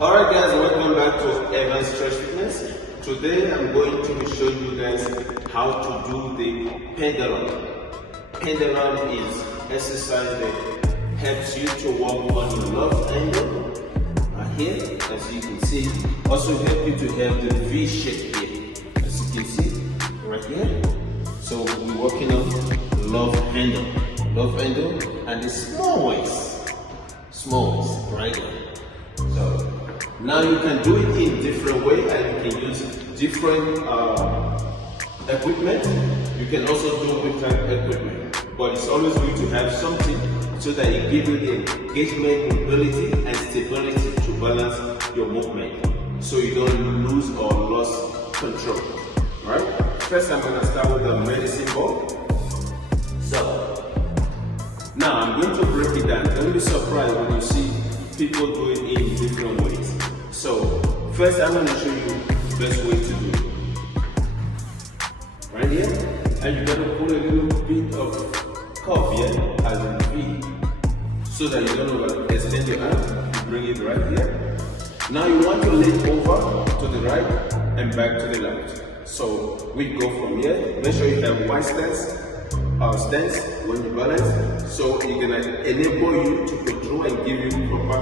Alright guys, welcome back to Advanced Stretch Fitness. Today I'm going to be showing you guys how to do the pendulum. Pendulum is exercise that helps you to work on your love angle here, as you can see. Also help you to have the V shape here, as you can see right here. So we're working on love handle, and the small waist, right there. So now you can do it in different way, and you can use different equipment. You can also do without equipment, but it's always good to have something so that it gives you the engagement, mobility, and stability to balance your movement, so you don't lose or lose control. Right? First, I'm gonna start with the medicine ball. So now I'm going to break it down. Don't be surprised when you see people do it in different ways. So first I'm going to show you the best way to do it. Right here, and you got to put a little bit of curve here as a V, so that you don't extend your arm. You bring it right here. Now you want to lean over to the right and back to the left. So we go from here. Make sure you have one stance when you balance, so it's gonna enable you to control and give you proper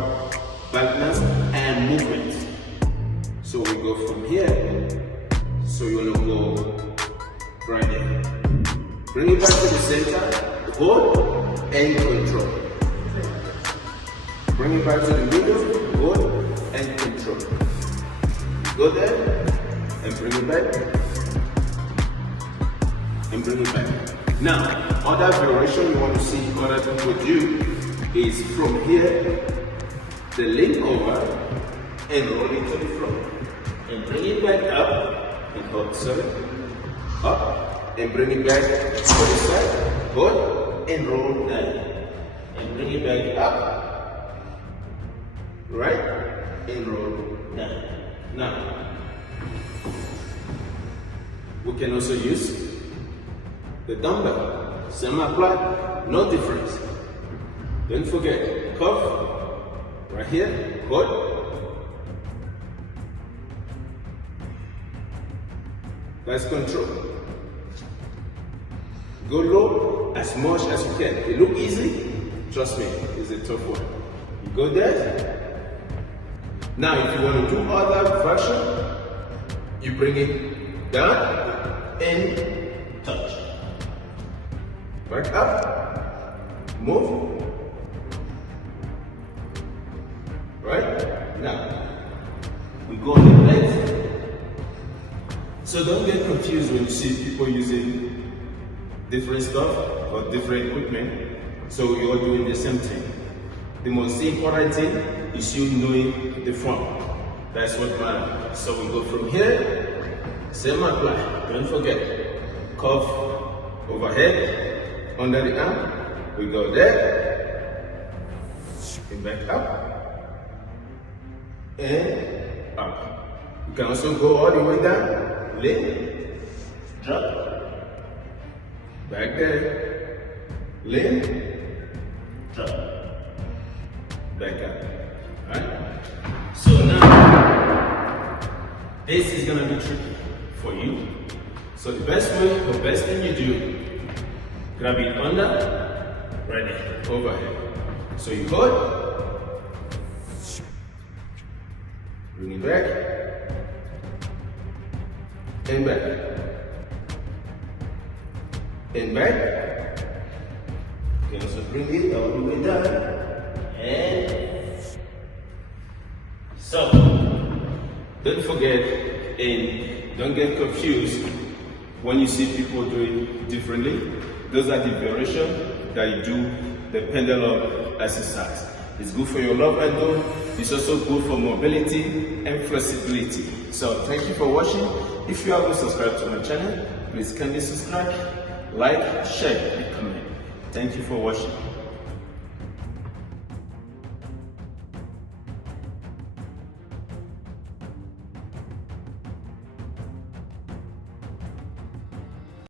balance and movement. So we go from here. So you wanna go right there. Bring it back to the center, hold and control. Bring it back to the middle, hold and control. Go there and bring it back and bring it back. Now, other variation you want to see other people do is from here, the lean over and roll it to the front. And bring it back up and hold, up and bring it back to the side, hold and roll down. And bring it back up, right, and roll down. Now, we can also use the dumbbell, same apply, no difference. Don't forget, curve, right here, hold. That's control. Go low as much as you can. It look easy, trust me, it's a tough one. You go there. Now if you want to do other version, you bring it down and touch. Back up, move. Right? Now, we go on the legs. So don't get confused when you see people using different stuff or different equipment. So you're doing the same thing. The most important thing is you knowing the form. That's what matters. So we go from here, same apply. Don't forget, curve overhead. Under the arm, we go there, and back up, and up. You can also go all the way down, lean, drop, back there, lean, drop, back up. Alright? So now, this is gonna be tricky for you. So the best thing you do, grab it under, right there, overhead. So you hold, bring it back, and back, and back. You can also bring it all the way down, and so, don't forget and don't get confused when you see people do it differently. Those are the variations that you do the pendulum exercise. It's good for your love handle. It's also good for mobility and flexibility. So thank you for watching. If you haven't subscribed to my channel, please kindly subscribe, like, share, and comment. Thank you for watching.